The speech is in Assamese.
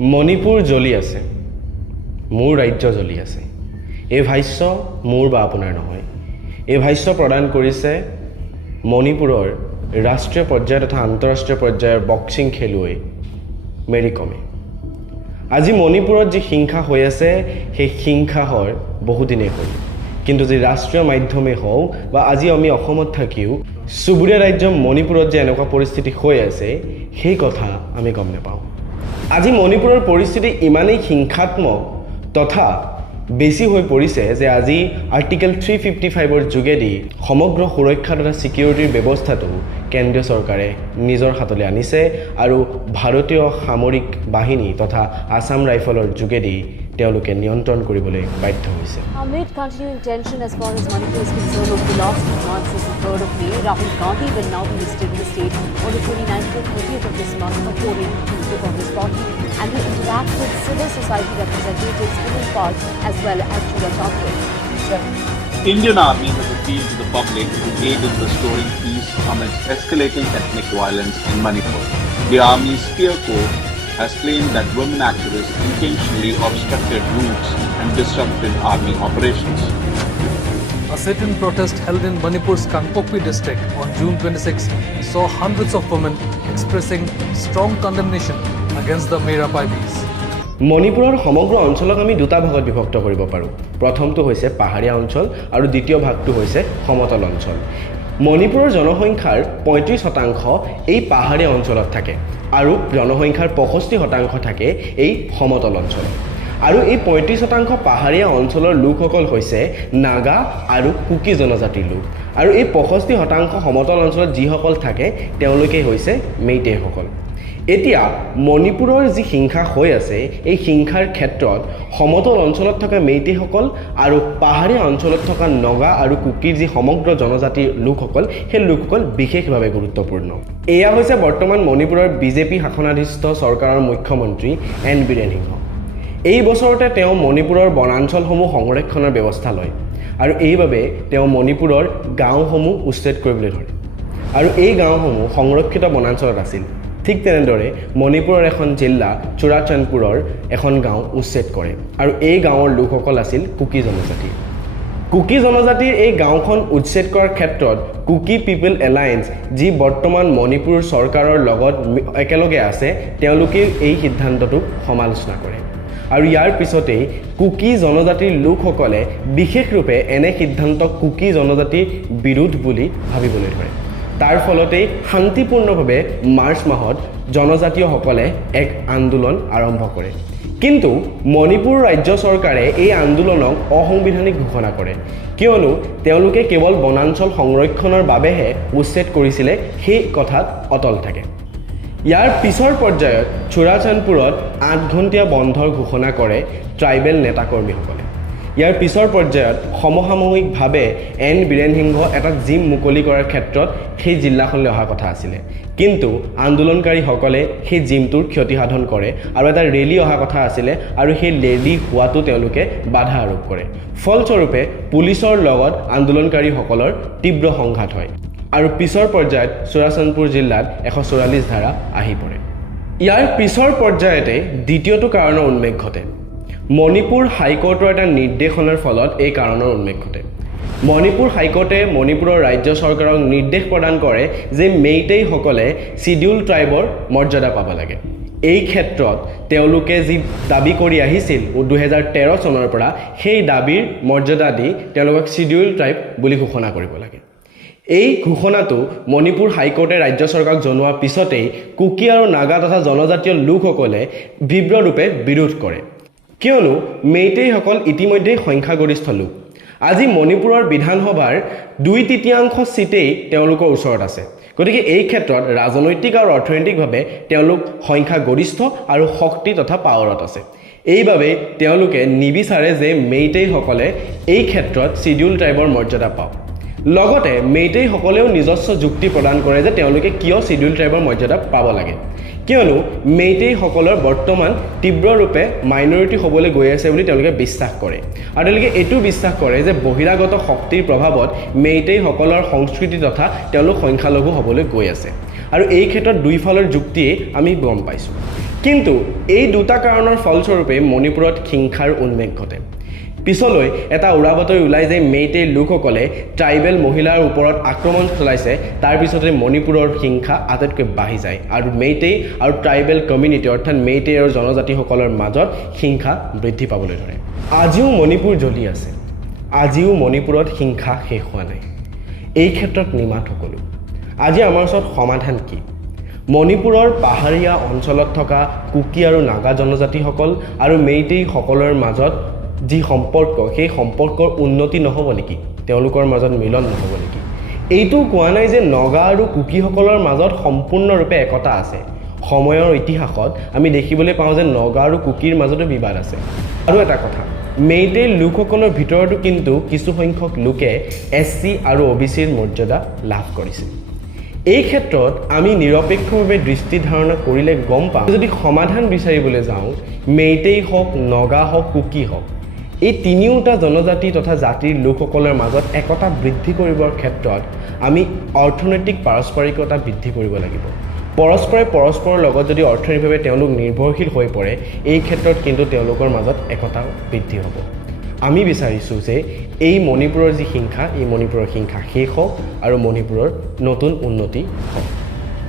মণিপুৰ জ্বলি আছে, মোৰ ৰাজ্য জ্বলি আছে। এই ভাষ্য মোৰ বা আপোনাৰ নহয়। এই ভাষ্য প্ৰদান কৰিছে মণিপুৰৰ ৰাষ্ট্ৰীয় পৰ্যায় তথা আন্তঃৰাষ্ট্ৰীয় পৰ্যায়ৰ বক্সিং খেলুৱৈ মেৰী কমে। আজি মণিপুৰত যি হিংসা হৈ আছে সেই হিংসা হয় বহুদিনেই হ'ল, কিন্তু যি ৰাষ্ট্ৰীয় মাধ্যমে হওক বা আজি আমি অসমত থাকিও চুবুৰীয়া ৰাজ্য মণিপুৰত যে এনেকুৱা পৰিস্থিতি হৈ আছে সেই কথা আমি গম নাপাওঁ। আজি মণিপুৰৰ পৰিস্থিতি ইমানেই হিংসাত্মক তথা বেছি হৈ পৰিছে যে আজি আৰ্টিকেল 355ৰ যোগেদি সমগ্ৰ সুৰক্ষা তথা ছিকিউৰিটিৰ ব্যৱস্থাটো কেন্দ্ৰীয় চৰকাৰে নিজৰ হাতলৈ আনিছে আৰু ভাৰতীয় সামৰিক বাহিনী তথা আসাম ৰাইফলৰ যোগেদি তেওঁলোকে নিয়ন্ত্ৰণ কৰিবলৈ বাধ্য হৈছে। Amid continuing tension as far as Manipur is concerned over the last advances on 3rd of May, Rahul Gandhi will now be visiting the state on the 29th and 30th of this month, according to the Congress party, and will interact with civil society representatives in Nepal as well as Churachandpur. Indian Army has appealed to the public to aid in restoring peace amidst escalating ethnic violence in Manipur. The Army's Spear Corps has claimed that women activists intentionally obstructed routes and disrupted army operations. A sit-in protest held in Manipur's Kangpokpi district on June 26 saw hundreds of women expressing strong condemnation against the Mera Paibis. মণিপুৰৰ সমগ্ৰ অঞ্চলক আমি দুটা ভাগত বিভক্ত কৰিব পাৰোঁ। প্ৰথমটো হৈছে পাহাৰীয়া অঞ্চল আৰু দ্বিতীয় ভাগটো হৈছে সমতল অঞ্চল। মণিপুৰৰ জনসংখ্যাৰ 35% এই পাহাৰীয়া অঞ্চলত থাকে আৰু জনসংখ্যাৰ 65% থাকে এই সমতল অঞ্চলত। আৰু এই 35% পাহাৰীয়া অঞ্চলৰ লোকসকল হৈছে নাগা আৰু কুকি জনজাতিৰ লোক, আৰু এই 65% সমতল অঞ্চলত যিসকল থাকে তেওঁলোকে হৈছে মেইটেইসকল। এতিয়া মণিপুৰৰ যি হিংসা হৈ আছে এই হিংসাৰ ক্ষেত্ৰত সমতল অঞ্চলত থকা মেইটেইসকল আৰু পাহাৰীয়া অঞ্চলত থকা নগা আৰু কুকিৰ যি সমগ্ৰ জনজাতিৰ লোকসকল সেই লোকসকল বিশেষভাৱে গুৰুত্বপূৰ্ণ। এয়া হৈছে বৰ্তমান মণিপুৰৰ বিজেপি শাসনাধীষ্ঠ চৰকাৰৰ মুখ্যমন্ত্ৰী এন বীৰেন সিংহ। এই বছৰতে তেওঁ মণিপুৰৰ বনাঞ্চলসমূহ সংৰক্ষণৰ ব্যৱস্থা লয় আৰু এইবাবে তেওঁ মণিপুৰৰ গাঁওসমূহ উচ্ছেদ কৰিবলৈ ধৰে আৰু এই গাঁওসমূহ সংৰক্ষিত বনাঞ্চলত আছিল। ঠিক তেনেদৰে মণিপুৰৰ এখন জিলা চুৰাচান্দপুৰৰ এখন গাঁও উচ্ছেদ কৰে আৰু এই গাঁৱৰ লোকসকল আছিল কুকি জনজাতি। কুকি জনজাতিৰ এই গাঁওখন উচ্ছেদ কৰাৰ ক্ষেত্ৰত কুকি পিপল এলায়েন্স যি বৰ্তমান মণিপুৰ চৰকাৰৰ লগত একেলগে আছে তেওঁলোকে এই সিদ্ধান্তটোক সমালোচনা কৰে আৰু ইয়াৰ পিছতেই কুকি জনজাতিৰ লোকসকলে বিশেষৰূপে এনে সিদ্ধান্ত কুকি জনজাতিৰ বিৰোধ বুলি ভাবিবলৈ ধৰে। তাৰ ফলতেই শান্তিপূৰ্ণভাৱে মাৰ্চ মাহত জনজাতীয়সকলে এক আন্দোলন আৰম্ভ কৰে, কিন্তু মণিপুৰ ৰাজ্য চৰকাৰে এই আন্দোলনক অসাংবিধানিক ঘোষণা কৰে, কিয়নো তেওঁলোকে কেৱল বনাঞ্চল সংৰক্ষণৰ বাবেহে উচ্ছেদ কৰিছিলে সেই কথাত অটল থাকে। ইয়াৰ পিছৰ পৰ্যায়ত চুৰাচান্দপুৰত 8 ঘণ্টীয়া বন্ধৰ ঘোষণা কৰে ট্ৰাইবেল নেতাকৰ্মীসকলে। ইয়াৰ পিছৰ পৰ্যায়ত সমসাময়িকভাৱে এন বীৰেন সিংহ এটা জিম মুকলি কৰাৰ ক্ষেত্ৰত সেই জিলাখনলৈ অহা কথা আছিলে, কিন্তু আন্দোলনকাৰীসকলে সেই জিমটোৰ ক্ষতিসাধন কৰে আৰু এটা ৰেলী অহা কথা আছিলে আৰু সেই ৰেলী হোৱাটো তেওঁলোকে বাধা আৰোপ কৰে। ফলস্বৰূপে পুলিচৰ লগত আন্দোলনকাৰীসকলৰ তীব্ৰ সংঘাত হয় আৰু পিছৰ পৰ্যায়ত চুৰাচান্দপুৰ জিলাত 144 ধাৰা আহি পৰে। ইয়াৰ পিছৰ পৰ্যায়তে দ্বিতীয়টো কাৰণৰ উন্মেষ ঘটে। মণিপুৰ হাইকোৰ্টৰ এটা নিৰ্দেশনাৰ ফলত এই কাৰণৰ উন্মেষ ঘটে। মণিপুৰ হাইকোৰ্টে মণিপুৰৰ ৰাজ্য চৰকাৰক নিৰ্দেশ প্ৰদান কৰে যে মেইটেইসকলে শিডিউল ট্ৰাইবৰ মৰ্যাদা পাব লাগে। এই ক্ষেত্ৰত তেওঁলোকে যি দাবী কৰি আহিছিল 2013 চনৰ পৰা সেই দাবীৰ মৰ্যাদা দি তেওঁলোকক শিডিউল ট্ৰাইব বুলি ঘোষণা কৰিব লাগে। এই ঘোষণাটো মণিপুৰ হাইকোৰ্টে ৰাজ্য চৰকাৰক জনোৱাৰ পিছতেই কুকি আৰু নাগা তথা জনজাতীয় লোকসকলে তীব্ৰৰূপে বিৰোধ কৰে, কিয়নো মেইটেইসকল ইতিমধ্যেই সংখ্যাগৰিষ্ঠ লোক। আজি মণিপুৰৰ বিধানসভাৰ 2/3 চিটেই তেওঁলোকৰ ওচৰত আছে, গতিকে এই ক্ষেত্ৰত ৰাজনৈতিক আৰু অৰ্থনৈতিকভাৱে তেওঁলোক সংখ্যাগৰিষ্ঠ আৰু শক্তি তথা পাৱাৰত আছে। এইবাবে তেওঁলোকে নিবিচাৰে যে মেইটেইসকলে এই ক্ষেত্ৰত শিডিউল ট্ৰাইবৰ মৰ্যাদা পাওক। লগতে মেইটেইসকলেও নিজস্ব যুক্তি প্ৰদান কৰে যে তেওঁলোকে কিয় শিডিউল ট্ৰাইবৰ মৰ্যাদা পাব লাগে, কিয়নো মেইটেইসকলৰ বৰ্তমান তীব্ৰৰূপে মাইনৰিটি হ'বলৈ গৈ আছে বুলি তেওঁলোকে বিশ্বাস কৰে আৰু তেওঁলোকে এইটো বিশ্বাস কৰে যে বহিৰাগত শক্তিৰ প্ৰভাৱত মেইটেইসকলৰ সংস্কৃতি তথা তেওঁলোক সংখ্যালঘু হ'বলৈ গৈ আছে আৰু এই ক্ষেত্ৰত দুইফালৰ যুক্তিয়ে আমি গম পাইছোঁ। কিন্তু এই দুটা কাৰণৰ ফলস্বৰূপে মণিপুৰত হিংসাৰ উন্মেষ ঘটে পিছলৈ এটা উৰাবাতৰি ওলাই যে মেইটেই লোকসকলে ট্ৰাইবেল মহিলাৰ ওপৰত আক্ৰমণ চলাইছে তাৰ পিছতে মণিপুৰৰ হিংসা আটাইতকৈ বাঢ়ি যায় আৰু মেইটেই আৰু ট্ৰাইবেল কমিউনিটি অৰ্থাৎ মেইটেই আৰু জনজাতিসকলৰ মাজত হিংসা বৃদ্ধি পাবলৈ ধৰে আজিও মণিপুৰ জ্বলি আছে আজিও মণিপুৰত হিংসা শেষ হোৱা নাই এই ক্ষেত্ৰত নিমাত সকলো আজি আমাৰ ওচৰত সমাধান কি মণিপুৰৰ পাহাৰীয়া অঞ্চলত থকা কুকি আৰু নাগা জনজাতিসকল আৰু মেইটেই সকলৰ মাজত যি সম্পৰ্ক সেই সম্পৰ্কৰ উন্নতি নহ'ব নেকি তেওঁলোকৰ মাজত মিলন নহ'ব নেকি এইটো কোৱা নাই যে নগা আৰু কুকিসকলৰ মাজত সম্পূৰ্ণৰূপে একতা আছে সময়ৰ ইতিহাসত আমি দেখিবলৈ পাওঁ যে নগা আৰু কুকিৰ মাজতো বিবাদ আছে আৰু এটা কথা মেইটেই লোকসকলৰ ভিতৰতো কিন্তু কিছু সংখ্যক লোকে SC আৰু OBCৰ মৰ্যাদা লাভ কৰিছে এই ক্ষেত্ৰত আমি নিৰপেক্ষভাৱে দৃষ্টি ধাৰণা কৰিলে গম পাম যদি সমাধান বিচাৰিবলৈ যাওঁ মেইটেই হওক নগা হওক কুকি হওক এই তিনিওটা জনজাতি তথা জাতিৰ লোকসকলৰ মাজত একতা বৃদ্ধি কৰিবৰ ক্ষেত্ৰত আমি অৰ্থনৈতিক পাৰস্পৰিকতা বৃদ্ধি কৰিব লাগিব পৰস্পৰৰ লগত যদি অৰ্থনৈতিকভাৱে তেওঁলোক নিৰ্ভৰশীল হৈ পৰে এই ক্ষেত্ৰত কিন্তু তেওঁলোকৰ মাজত একতা বৃদ্ধি হ'ব আমি বিচাৰিছোঁ যে এই মণিপুৰৰ যি হিংসা এই মণিপুৰৰ হিংসা শেষ হওক আৰু মণিপুৰৰ নতুন উন্নতি হওক